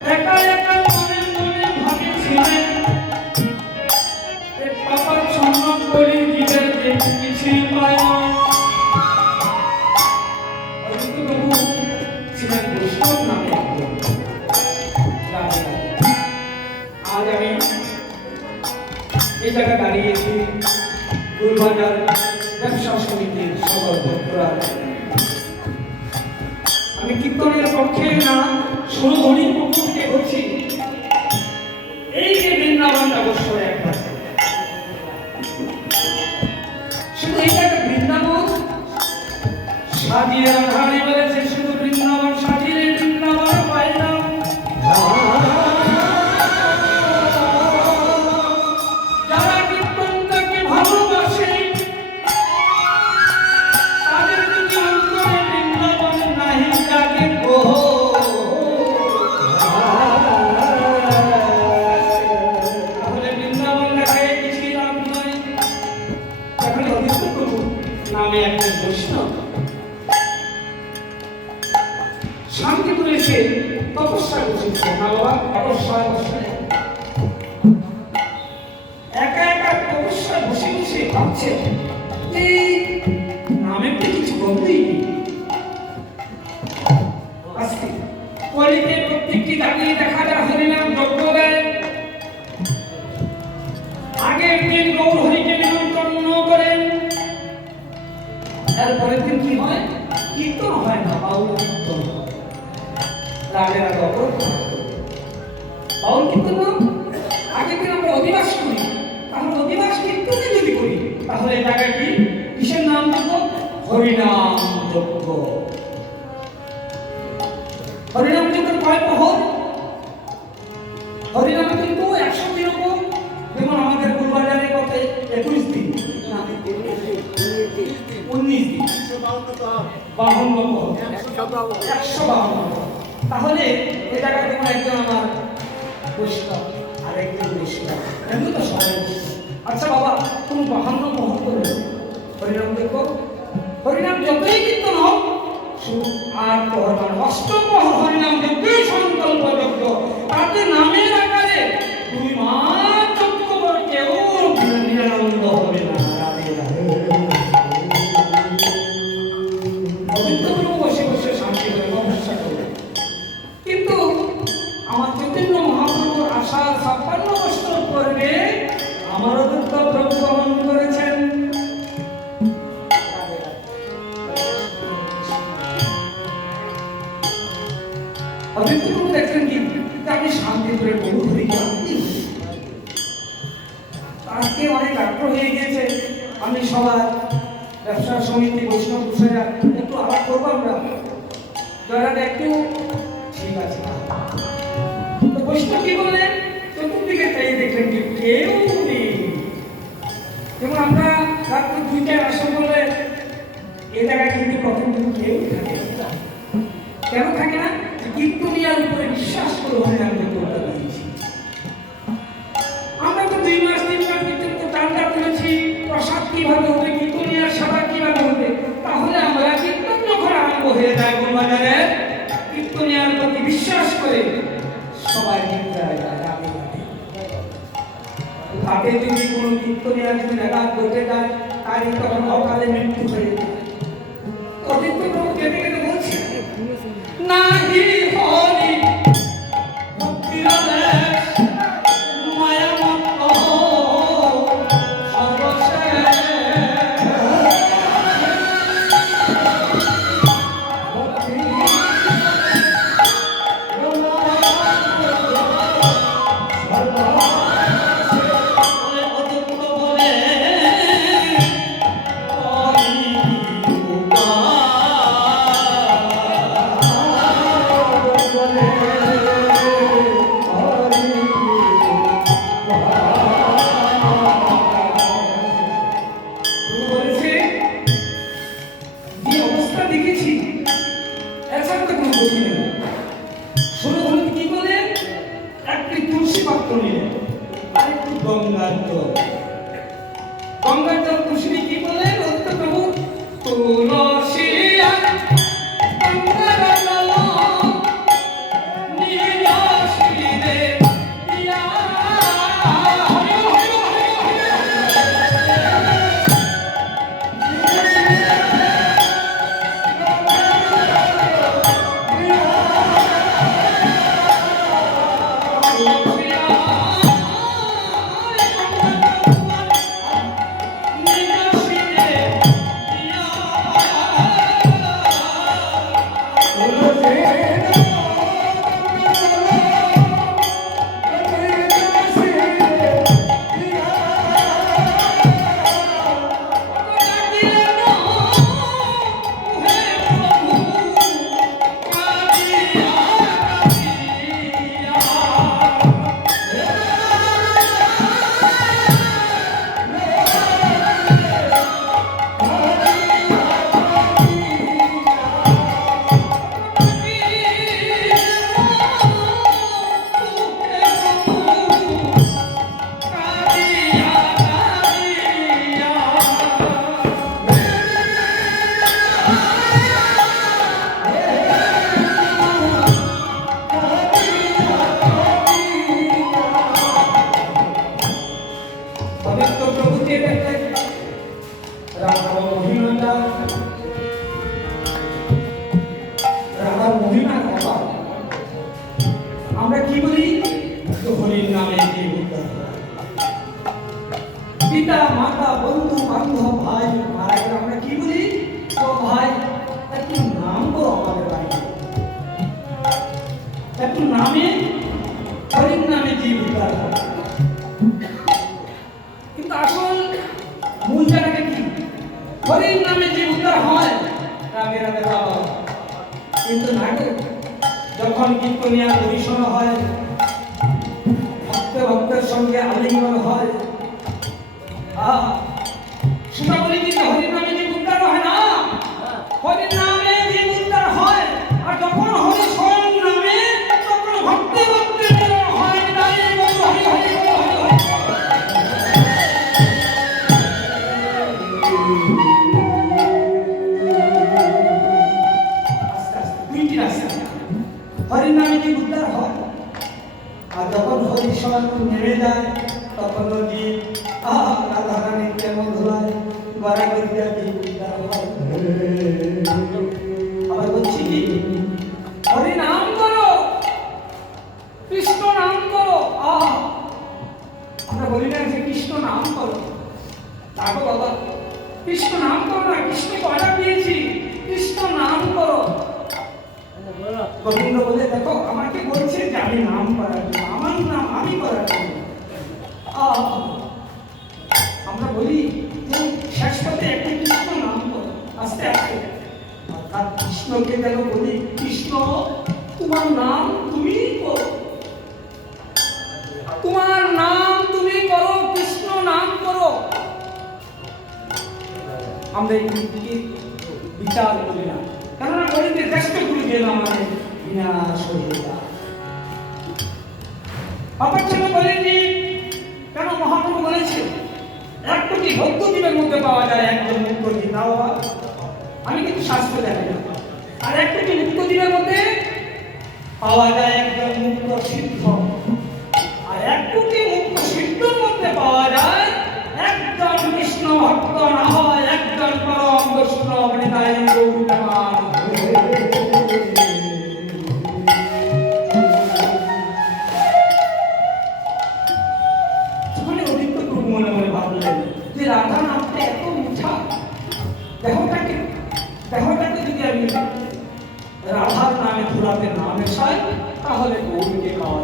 একা একা মনে মনে ভাবিছিলেন বাবা ছন্ন করে দিবে যে কিছু পায় না। অজিতবাবু ছিলেন বৈষ্ণব নামে একজন। আজ আমি এই জায়গায় দাঁড়িয়েছি গুলবাজার ব্যবসা সমিতির সকল ভক্তরা। আমি কীর্তনের পক্ষে না সুরধনির পক্ষ থেকে বলছি, এই যে বৃন্দাবন অবশ্যই একবার শুধু এটা একটা বৃন্দাবন সাজিয়ে রাধারানী বলেছে, শুধু বৃন্দাবন সাজিয়ে বৃন্দাবন পাই না। যারা কীর্তনটাকে ভালোবাসে তাদের যদি অন্তরে বৃন্দাবন নাহি জাগে গো, তাহলে বৃন্দাবন দেখায় কিছু লাভ নয়। এখন অজিতবাবু নামে একজন বৈষ্ণব শান্তিপুরে এসে তপস্যা করছে। না বাবা, তপস্যায় বসে একা একা তপস্যায় বসে বসে ভাবছে যে নামের তো কিছু বলতেই নেই। আজকে কলিতে প্রত্যেকটি জায়গায় দেখা যায় হরিনাম যজ্ঞ দেয়। আগের দিন গৌর হরিকে নিমন্ত্রণ করেন, এরপরের দিন কি হয়? কীর্তন হয় না, বাউল কীর্তন। রাগের আগে বাউল কীর্তন না, আগের দিন আমরা অধিবাস করি। তাহলে অধিবাস কীর্তনে যদি করি তাহলে এই জায়গায় কি কিসের নাম যজ্ঞ? হরিনাম যজ্ঞ। হরিনাম যজ্ঞের কয় প্রহর? হরিনামে কিন্তু 100 দিন উপর, যেমন আমাদের গুলবাজারে কত 21 দিন না 19 দিন 152। তাহলে এ জায়গায় দেখুন একজন আমার বৈষ্ণব আর একজন বৈষ্ণব, এমনি তো সবাই। আচ্ছা বাবা, তুমি 52 প্রহর করে হরিনাম দেখো। হরিনাম যতই কীর্তন হোক আর প্রহর মানে অষ্টপ্রহর হরিনাম যজ্ঞই সংকল্প যজ্ঞ, তাতে নামের আকারে 2 মাস যজ্ঞ করে কেউ নিরানন্দ হবে না। অজিতবাবু বসে বসে শান্তি করে তপস্যা করে, কিন্তু আমার চৈতন্য মহাপ্রভুর আশা 56 বছর পরে আমার অজিতবাবু গমন করেছেন। অজিতবাবু দেখলেন কি আপনি শান্তি করে বহু হয়ে গেলেন। আজকে অনেক আগ্রহ হয়ে গিয়েছে, আমি সবার ব্যবসা সমিতি বৈষ্ণব বিষয়রা একটু আলাপ করবো আমরা, যারা একটু ঠিক আছে। তো বৈষ্ণব কি বললেন? চতুর্দিকে চাই দেখলেন যে কেউ নেই। যেমন আমরা রাত্র 2টায় আসা বলে এ জায়গায় কিন্তু প্রথম কিন্তু কেউ থাকে না। কেন থাকে না? কীর্তনিয়ার উপরে বিশ্বাস করে হরিনাম করতে দিয়েছি। আমরা তো 2 মাস 3 মাস পর্যন্ত চাঁদা তুলেছি, প্রসাদ কিভাবে হবে, কীর্তনিয়ার সেবা কিভাবে হবে। তাহলে আমরা কীর্তন যখন আরম্ভ হয়ে যায় গুলবাজারে, কীর্তনিয়ার প্রতি বিশ্বাস করে সবাই যায় তাতে যদি কোনো কীর্তনিয়ার যদি রাগ ঘটে যায় তারই তখন অকালে মৃত্যু হয়ে যায়। অজিতবাবু কেটে কেটে বলছে, নাহি হরি ভক্তির দেশ মায়া মত সর্বশেষ। গঙ্গার জল, গঙ্গার জল তুলসী কি বলেন? প্রভু তুলসী গঙ্গার জল নীল আমরা কি বলি হরির নামে যে উদ্ধার হয়। পিতা মাতা বন্ধু বান্ধব ভাই মারা গেলে আমরা কি বলি ও ভাই একটু নাম করো আমাদের বাড়িতে, একটু নামে হরির নামে যে উদ্ধার হয়। কিন্তু আসল মূল জায়গাটা কি? হরির নামে যে উদ্ধার হয় রাগে রাগে বাবা, কিন্তু না গো, যখন কীর্তনিয়া পরিশোনা হয়, ভক্তের সঙ্গে আলিঙ্গন হয়, সেটা বলি কিন্তু হরির নামে যে উদ্ধার হয় না, হরির নামে যে উদ্ধার হয়। আর যখন হরি স্বয়ং নামে তখন ভক্তে মিলন হয়। তাই বলি হরি হরি বলো হরি হরি। আস্তে আস্তে দুইটি রাস্তা, হরির নামে যে উদ্ধার হয়, আর যখন হরি স্বয়ং নেমে যায় তখন নদী রাধারানী কেমন ধোলায় গড়া করিয়া দিয়ে উদ্ধার হয়। আবার বলছি কি হরি নাম করো, কৃষ্ণ নাম করো। আমরা বলি না যে কৃষ্ণ নাম করো, দেখো বাবা কৃষ্ণ নাম করো না, কৃষ্ণ অর্ডার দিয়েছি কৃষ্ণ নাম করো। গোবিন্দ বলে দেখো আমাকে বলছে যে আমি নাম করার জন্য, আমার নাম আমি করার জন্য। আমরা বলি যে শেষ পথে একটা কৃষ্ণ নাম করো আস্তে আস্তে, অর্থাৎ কৃষ্ণকে যেন বলি কৃষ্ণ তোমার নাম তুমি করো, তোমার নাম তুমি করো, কৃষ্ণ নাম করো। আমরা এই বিচার করি না, কেননা বলিতে চেষ্টা করি যে আমাদের বিনাশ হয়ে যায়। বাবার ছেলে বলেনি কেন, মহাপ্রভু বলেছে 1 কোটি ভক্তদ্বীপের মধ্যে পাওয়া যায় একজন মুক্তদ্বীপ। না বাবা, আমি কিন্তু শাস্ত্র জানি না। আর 1 কোটি মুক্তদ্বীপের মধ্যে পাওয়া যায় একজন মুক্ত সিদ্ধ, আর 1 কোটি মুক্ত সিদ্ধর মধ্যে পাওয়া যায় একজন কৃষ্ণ ভক্ত না হয় একজন পরম বৈষ্ণব নিতাই গৌরীমান। মনে মনে ভাবলেন যে রাধা নামটা এত মিঠা, দেহটাকে যদি আমি রাধার নামে ধুলাতে না মেশাই তাহলে গৌরীকে পাওয়া